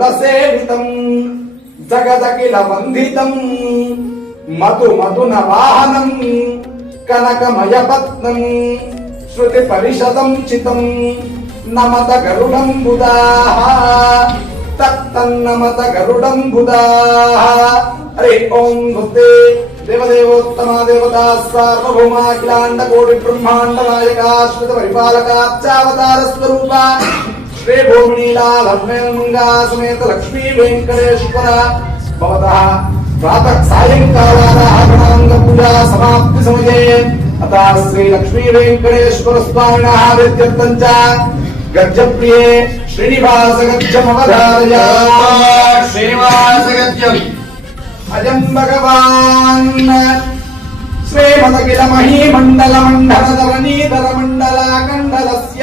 కులసేవితం జగదఖిల వందితం మధు మధున వాహనం కనకమయ పత్నం శృతి పరిషదం చితం నమత గరుడం బుధాః తత్తన్నమత గరుడం బుధాః. హరి ఓం భక్తే దేవదేవోత్తమ దేవతా సార్వభౌమా అఖిలాండ కోటి బ్రహ్మాండ నాయకా శ్రుత పరిపాలకార్చావతార స్వరూప శ్రీ భూమినీలాలమ్మంగా సమేత లక్ష్మీ వెంకటేశ్వర భవతః ప్రాతః సాయంకాలానాగణాంగ పూజా సమాప్తి సమయే అతః శ్రీ లక్ష్మీ వెంకటేశ్వర స్వామినః విద్యర్థం చ గజ్జప్రియే శ్రీనివాస గజ్జమవధారయ. శ్రీనివాస గజ్జం అజం భగవాన్ శ్రీమదఖిల మహీమండల మండలధరణీధర మండలాకండలస్య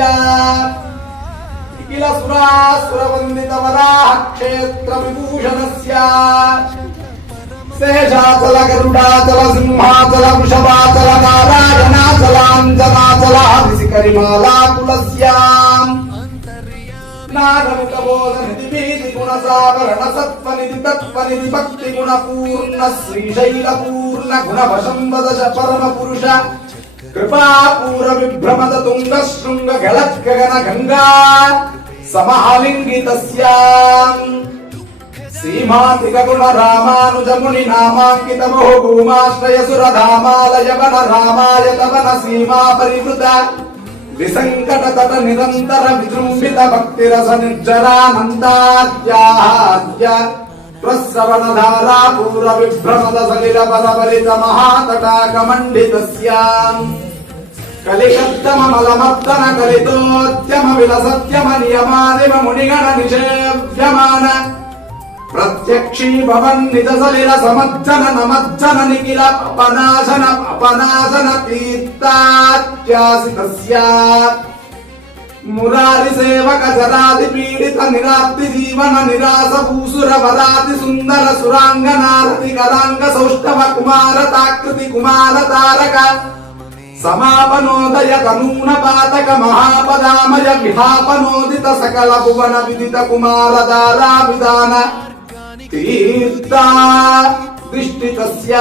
అఖిల సురాసుర వందిత వరాహ క్షేత్ర విభూషణస్య శేషాచల గరుడాచల సింహాచల వృషభాచల నారాయణాచలాంజనాచల హరిశిఖరిమాలాకులస్య నాగముఖబోధనిధి వీధి గుణసావరణ సత్వనిధి తత్వనిధి భక్తి గుణ పూర్ణ శ్రీశైల పూర్ణ గుణవశం వదశ పరమ పురుష కృపాపూర విభ్రమద తుంగ శృంగ గళగగన గంగా సమహాలింగితస్య సీమాంతిక గుణ రామానుజముని నామాంకిత మోహ భూమాశ్రయ సురధామాలయ వన రామాయ తవన సీమా పరివృత విసంకట తట నిరంతర విజృంభిత భక్తి రస నిర్జరానందాద్యాద్య ప్రశ్రవణ ధారా పూర విభ్రమద సలిల పరపరిత మహాతటాక మండితస్య కలికత్తమ మలమర్దన కలితోద్యమ విలసత్యమ నియమాదిమ మునిగణ నిషేవ్యమాన ప్రత్యక్షీ భవన్ నిజ సలిల సమజ్జన నమజ్జన నిఖిల అపనాశన అపనాశన తీర్థాత్యాసితస్య మురారి సేవక జరాది పీడిత నిరాప్తి జీవన నిరాస భూసుర వరాతి సుందర సురాంగనారతి కరాంగ సౌష్ఠవ కుమార తాకృతి కుమార తారక సమాపనోదయ తనూన పాతక మహాపదామయ విహాపనోదిత సకల భువన విదిత కుమార దారా విధాన తీర్థ దృష్టితస్య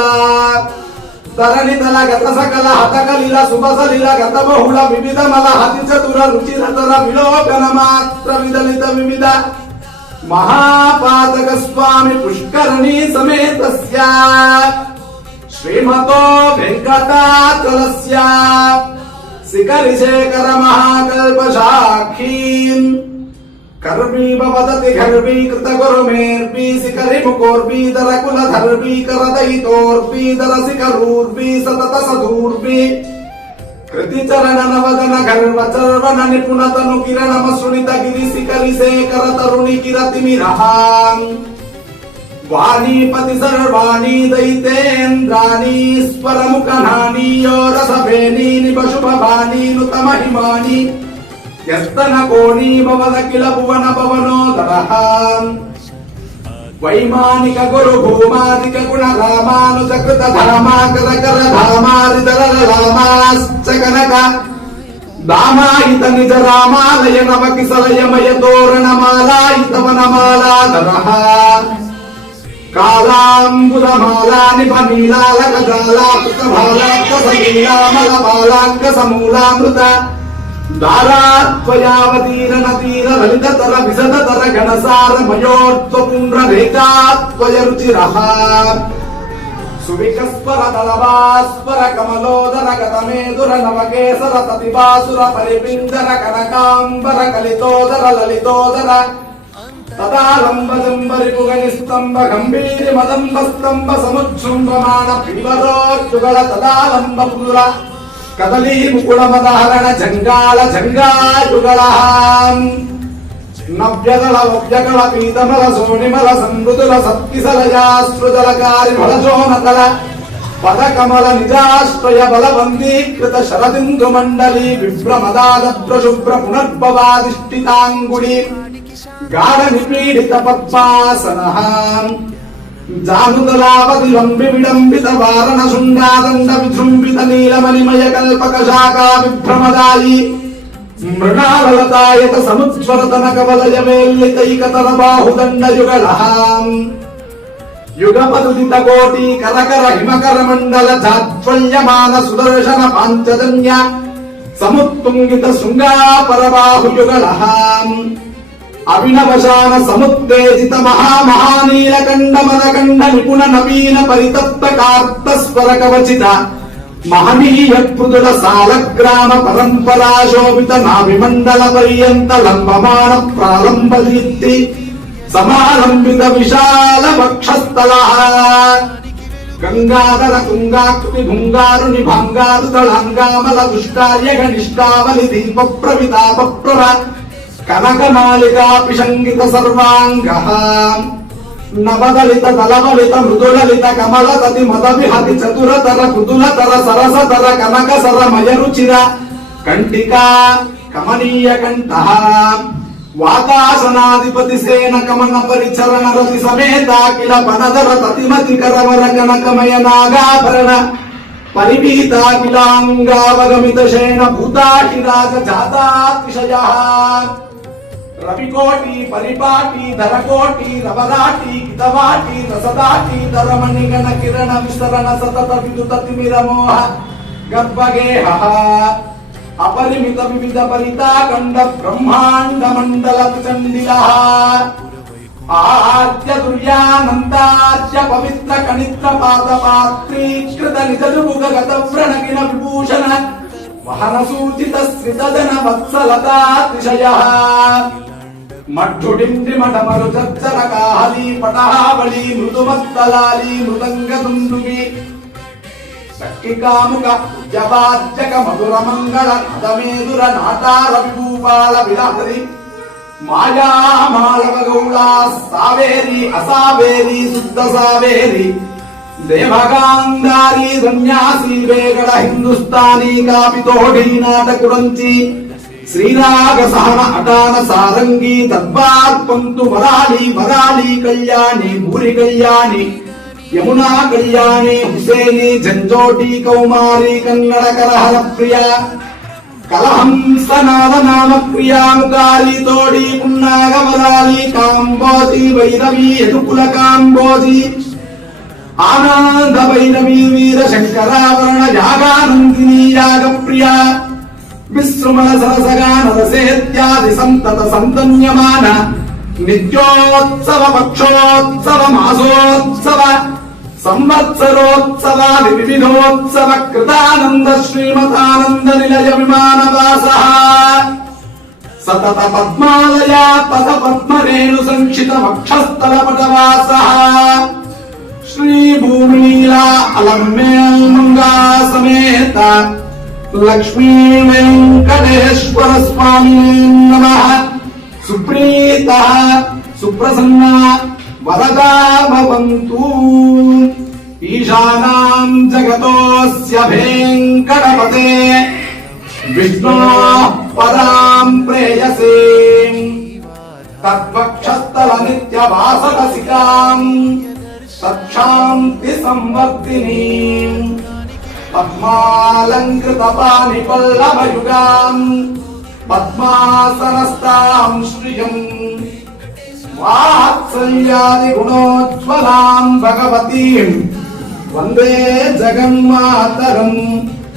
తరణితల గత సకల హతకలిల శుభసలిల గత బహుళ వివిధ మల హతి చతుర రుచిరతర విలోకన మాత్ర విదలిత వివిధ మహాపాతక స్వామి పుష్కరణీ సమేతస్య శ్రీమతో వెంకటాచలస్య శిఖరి శేఖర మహాకల్ప సాక్షీం కర్మీ భవదతి గర్భీకృత గురుమేర్భీ శిఖరి ముకోర్భీ దర కుల ధర్భీ కరదయితోర్భీ దర శిఖరూర్భీ సతత సదూర్భీ కృతి చరణ నవదన గర్వ చర్వణ నిపుణతను కిరణమ సునిత గిరి శిఖరి శేఖర తరుణి కిరతిమిరహాం వాణీపతి సర్వాణి దైతేంద్రాణి స్వరముఖనాని యోరసభేని నిపశుభాని నుతమహిమాని యస్తన కోణీ భవదఖిల భువన భవనోదరః వైమానిక గురు భూమాదిక గుణ రామానుజ కృత ధామాకర కర ధామారిదర రామాశ్చ కనక దామాయిత నిజ రామాలయ నవకిసలయమయ తోరణమాలాయిత వనమాలాధరః కాళాంబుధమాలా నిపనీలాలక జాలాకృతభాలాత్మ సమీలామల బాలాంక సమూలామృత దారాత్వయావతీరణ తీర లలితతర విశదతర గణసార మయోర్త్వపుండ్ర రేఖాత్వయ రుచిరః సువికస్వర దళవాస్వర కమలోదర గతమేదుర నవకేసర తతివాసుర పరిపిందర కనకాంబర కలితోదర లలితోదర తదాలంబ జంబరిపుగని స్తంభ గంభీరి మదంబ స్తంభ సముజ్జృంభమాణ పివరోజ్జుగళ తదాలంబ పుర కదలీ ముకుళ మదహరణ జంగాళ జంగాయుగళ నవ్యదళ వవ్యకళ పీతమల సోనిమల సంబుదుల సత్కిసలయాశ్రుదల కారి ఫలశోనతల పదకమల నిజాశ్రయ బలవందీకృత శరదిందు మండలి విభ్రమదాదభ్ర శుభ్ర పునర్భవాదిష్ఠితాంగుడి గాఢ నిపీడిత పద్మాసనః జానుదలావతి లంబి విడంబిత వారణ శృంగాదండ విజృంభిత నీలమణిమయ కల్పక శాఖా విభ్రమదాయి మృణాలతాయత సముజ్వరతన కవలయ మేల్లితైకతర బాహుదండ యుగళహాం యుగపదుదిత కోటి కరకర హిమకర మండల జాజ్వల్యమాన సుదర్శన పాంచజన్య సముత్తుంగిత శృంగాపరబాహు యుగళహాం అభినవశాన సముత్తేజిత మహామహానీలకండ మనకండ నిపుణ నవీన పరితప్త కార్తస్వర కవచిత మహనీయ పృథుల సాలగ్రామ పరంపరా శోభిత నాభిమండల పర్యంత లంబమాన ప్రారంభ దీప్తి సమారంభిత విశాల వక్షస్థల గంగాధర తుంగాకృతి భృంగారుని భాంగారు తళాంగామల దుష్టార్య గనిష్టావలి దీప ప్రవితాప ప్రవ కనకమాలికా పిశంగిత సర్వాంగ నవదలిత దళవలిత మృదులలిత కమల తతి మద విహతి చతురతర కుతులతర సరసతర కనక సర మయరుచిర కంటికా కమనీయ కంఠ వాతాసనాధిపతి సేన కమన పరిచరణ రతి సమేత కిల పనదర తతిమతి కరవర కనకమయ నాగాభరణ పరిపీత కిలాంగావగమిత శేన భూతాహిరాజ జాతాతిశయ రవికోటి పరిపాటి ధరకోటి రవరాటి కితవాటి రసదాటి ధరమణిగణ కిరణ విసరణ సతత విదుత తిమిరమోహ గర్భగేహ అపరిమిత వివిధ పరితాకండ బ్రహ్మాండ మండల చండిల ఆద్య దుర్యానందాద్య పవిత్ర కణిత్ర పాద పాత్రీకృత నిజలుగత వ్రణగిన విభూషణ వహన సూచిత శ్రితజన వత్సలతాతిశయ మఠుడిండి మఠమరు చచ్చర కాహలి పటహావళి మృదుమత్తలాలి మృదంగ దుందుబి సక్కికాముక జవాజ్యక మధుర మంగళ నదమేదుర నాటార విభూపాల విలహరి మాయామాళవ గౌళా సావేరి అసావేరి శుద్ధ సావేరి దేవగాంధారి సన్యాసి వేగడ హిందుస్థానీ కాపితోడి నాటకుడంచి శ్రీరాగ సహన అటాన సారంగి తద్వార్పంతు వరాళి వరాళి కళ్యాణి భూరి కళ్యాణి యమునా కళ్యాణి హుసేని జంజోటి కౌమారి కన్నడ కరహర ప్రియ కలహంస నాద నామ ప్రియాముకారి తోడి పున్నాగవరాలి కాంబోజి వైరవి యదుకుల కాంబోజి ఆనంద భైరవీ వీర శంకరావరణ యాగానందిని యాగ ప్రియ విశ్రుమల సరసగాన రసేత్యాది సంతత సంతన్యమాన నిత్యోత్సవ పక్షోత్సవ మాసోత్సవ సంవత్సరోత్సవ వివిధోత్సవ కృతానంద శ్రీమతానంద నిలయ విమానవాస సతత పద్మాలయ పద పద్మరేణు సంక్షిత వక్షస్థల పటవాస శ్రీ భూమిలీలా అలమేల్మంగా సమేత లక్ష్మీ వెంకటేశ్వర స్వామి నమః సుప్రీత సుప్రసన్న వరదా భవంతు ఈశానాం జగతోస్య వెంకటపతే విష్ణో పరాం ప్రేయసే తద్వక్షస్థల నిత్య వాసరసికాం సక్షాంతి సంవర్ధిని పద్మాలంకృత పాణి పల్లవయుగాం పద్మాసనస్తాం శ్రియం వాత్సల్యాది గుణోజ్వలాం భగవతీం వందే జగన్మాతరం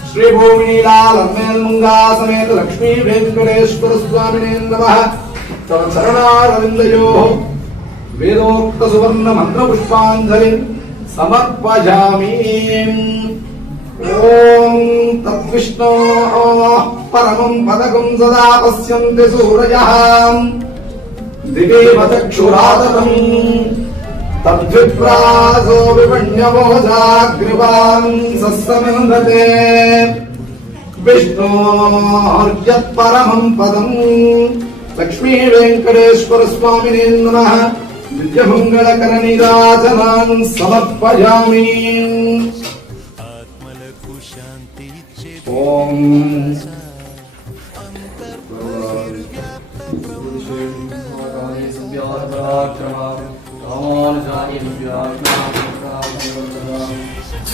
శ్రీ భూమిలీలాలమేల్మంగా సమేత లక్ష్మీ వెంకటేశ్వర స్వామినే నమః తవ చరణారవిందయోః వేదోక్త సువర్ణ మంత్ర పుష్పాంజలి సమర్పయామి. ఓం తద్విష్ణో పరమం పదకం సదా పశ్యంతి సూరయః దివేవ చక్షురాదతం తద్విప్రాసో విపణ్యమోజాగ్నివాం సస్సమిందతే విష్ణోర్యత్ పరమం పదం లక్ష్మీ వెంకటేశ్వర స్వామినే నమః. దివ్యమంగళకర నీరాజనాన్ సమర్పయామి. ఓం రామానుజాయ